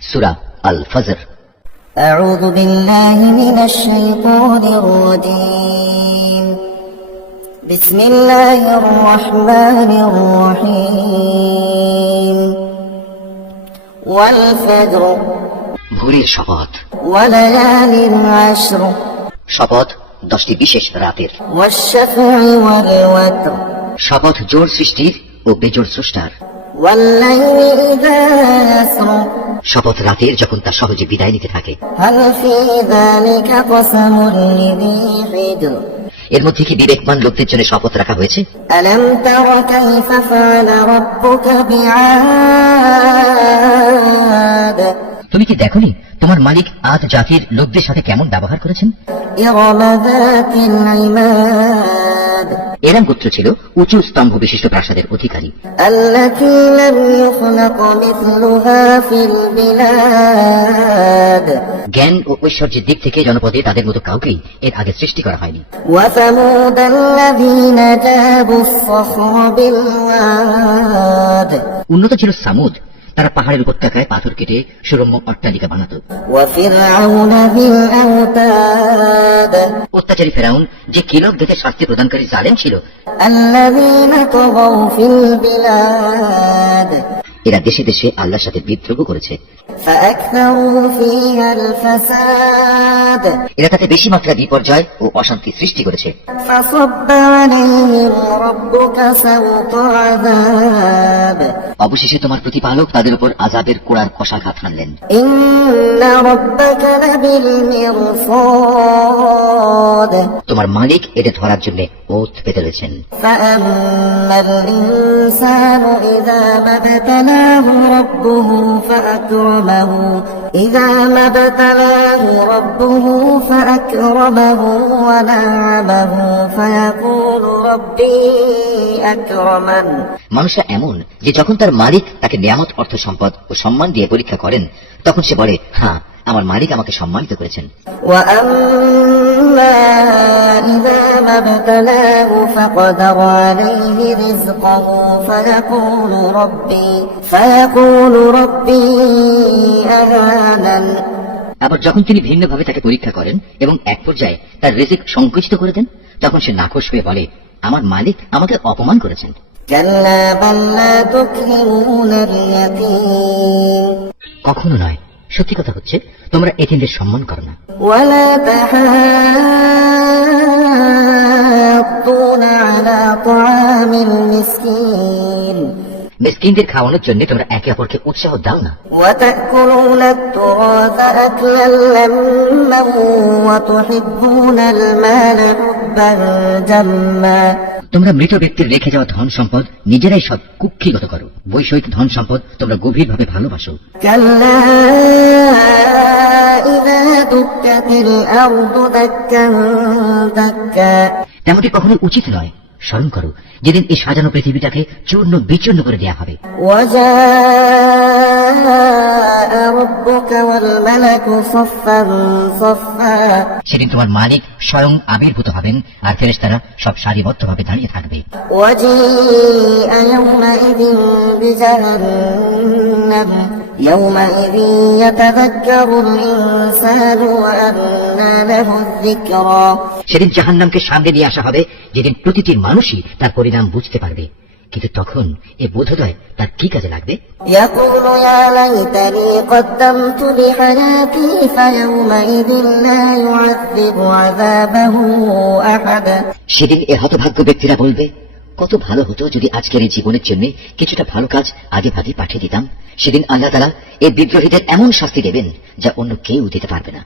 সুরা আল ফজর أعوذ بالله من الشيطان الرجيم بسم الله الرحمن الرحيم والفجر ভোরের শপথ وليال عشر শপথ দশটি বিশেষ রাতের والشفع والوتر শপথ জোর সৃষ্টির ও বেজোর স্রষ্টার والليل إذا يسر শপথ রাতের যখন তা সহজে বিদায় নিতে থাকে। এর মধ্যে কি বিবেকমান লোকদের জন্য শপথ রাখা হয়েছে? তুমি কি দেখনি তোমার মালিক আজ জাতির লোকদের সাথে কেমন ব্যবহার করেছেন? এরাম গোত্র ছিল উঁচু স্তম্ভ বিশিষ্ট প্রাসাদের অধিকারী। জ্ঞান ও ঐশ্বর্যের দিক থেকে জনপদে তাদের মতো কাউকেই এর আগে সৃষ্টি করা হয়নি। উন্নত ছিল সামুদ তারা পাহাড়ের উপত্যকায় পাথর কেটে সুরম্য অট্টালিকা বানাত। অত্যাচারী ফেরাউন যে কিলক দেখে শাস্তি প্রদানকারী জালেম ছিল এরা দেশে দেশে আল্লাহর সাথে বিদ্রোহ করেছে। এরা তাতে বেশি মাত্রা বিপর্যয় ও অশান্তি সৃষ্টি করেছে। فصب عليهم ربك سوط عذاب অবশেষে তোমার প্রতিপালক তাদের উপর আজাবের কোড়ার কষাঘাত হানলেন إن ربك لبالمرصاد তোমার মালিক এদের ধরার জন্য ওত পেতে রয়েছেন فأما الإنسان إذا ما ابتلاه ربه فأكرمه إذا ما ابتلاه ربه فأكرمه ونعمه فيقول ربي أكرمن মানুষরা এমন যে যখন তার মালিক তাকে নিয়ামত অর্থ সম্পদ ও সম্মান দিয়ে পরীক্ষা করেন। তখন সে বলে হ্যাঁ আমার মালিক আমাকে সম্মানিত করেছেন। আবার যখন তিনি ভিন্নভাবে তাকে পরীক্ষা করেন এবং এক পর্যায়ে তার রেজিক সংকুচিত করে দেন তখন সে নাকশ হয়ে বলে আমার মালিক আমাকে অপমান করেছেন। كلا بل لا تكرمون اليتيم কখনো নয় সত্যি কথা হচ্ছে তোমরা এতিমদের সম্মান করো না ولا تحاضون على طعام المسكين মিসকিনদের খাওয়ানোর জন্য তোমরা একে অপরকে উৎসাহ দাও না وتأكلون التراث أكلا لما وتحبون المال حبا جما তোমরা মৃত ব্যক্তির রেখে যাওয়া ধন সম্পদ নিজেরাই সব কুক্ষিগত করো। বৈষয়িক ধন সম্পদ তোমরা গভীরভাবে ভালোবাসো। তেমনটি কখনো উচিত নয় স্মরণ করো যেদিন এই সাজানো পৃথিবীটাকে চূর্ণ বিচূর্ণ করে দেওয়া হবে। সেদিন তোমার মালিক স্বয়ং আবির্ভূত হবেন আর ফেরেস তারা সব সারিবদ্ধ ভাবে দাঁড়িয়ে থাকবে। ওয়াজি يومئذ بجهنم يومئذ يتذكر الإنسان وأنى له الذكرى সেদিন জাহান্নামকে সামনে নিয়ে আসা হবে যেদিন প্রতিটি মানুষই তার পরিণাম বুঝতে পারবে কিন্তু তখন এ বোধোদয় তার কি কাজে লাগবে يقول يا ليتني قدمت لحياتي فيومئذ لا يعذب عذابه أحد সেদিন এ হতভাগ্য ব্যক্তিরা বলবে কত ভালো হতো যদি আজকের এই জীবনের জন্য কিছুটা ভালো কাজ আগে ভাগে পাঠিয়ে দিতাম। সেদিন আল্লাহ তালা এই বিদ্রোহীদের এমন শাস্তি দেবেন যা অন্য কেউ দিতে পারবে না।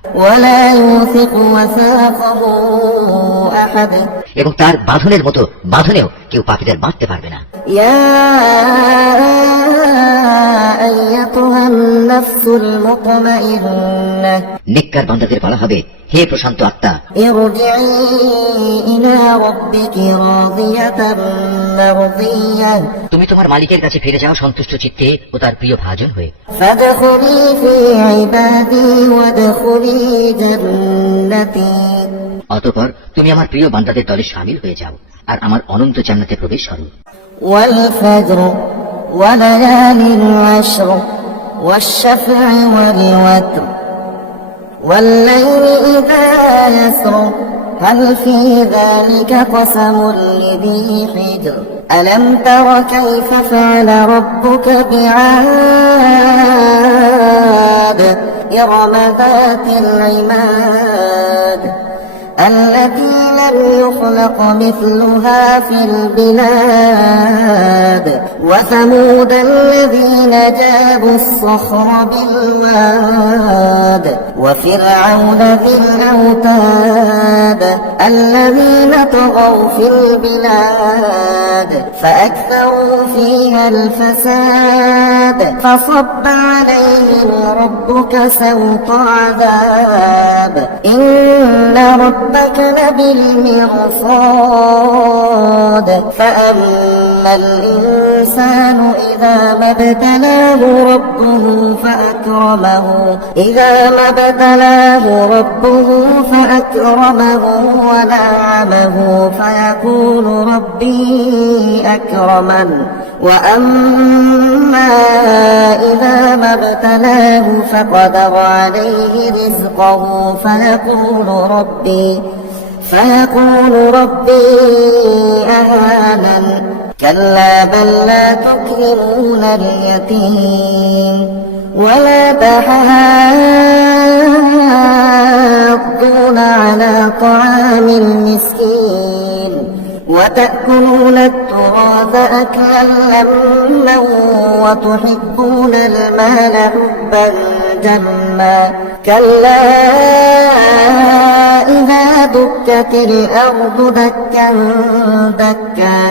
এবং তার বাঁধনের মতো বাঁধনেও কেউ পাপিদের বাঁধতে পারবে না। নেককার বান্দাদের বলা হবে হে প্রশান্ত আত্মা। তুমি তোমার মালিকের কাছে ফিরে যাও সন্তুষ্ট চিত্তে ও তার প্রিয় ভাজন হয়ে। অতপর তুমি আমার প্রিয় বান্দাদের দলে সামিল হয়ে যাও আর আমার অনন্ত জান্নাতে প্রবেশ করো। وليال عشر والشفع والوتر والليل إذا يسر هل في ذلك قسم لذي حجر؟ ألم تر كيف فعل ربك بعاد؟ إرم ذات العماد التي لم يخلق مثلها في البلاد. وثمود الذين جابوا الصخر بالواد. وفرعون ذي الأوتاد. الذين طغوا في البلاد. فأكثروا فيها الفساد. فصب عليهم ربك سوط عذاب. إن ربك لبالمرصاد فأما الإنسان إذا ما ابتلاه ربه فأكرمه. إذا ما ابتلاه ربه فأكرمه ونعمه. فيقول ربي أكرمن. وأما إذا ما ابتلاه فقدر عليه رزقه. فيقول ربي فيقول ربي أهانن كلا بل لا تكرمون اليتيم ولا تحاضون على طعام المسكين وتأكلون التراث أكلا لما وتحبون المال حبا جما. كلا دكت الأرض دكا دكا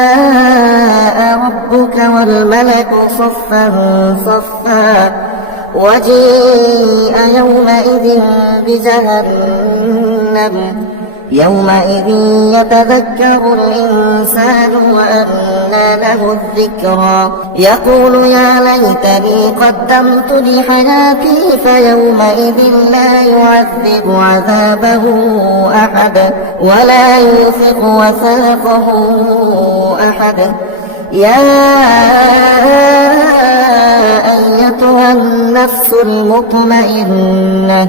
وجاء ربك والملك صفا صفا وجيء يومئذ بجهنم يومئذ يتذكر الإنسان وأنى له الذكرى. يقول يا ليتني قدمت لحياتي فيومئذ لا يعذب عذابه أحد ولا يوثق وثاقه أحد. يا أيتها النفس المطمئنة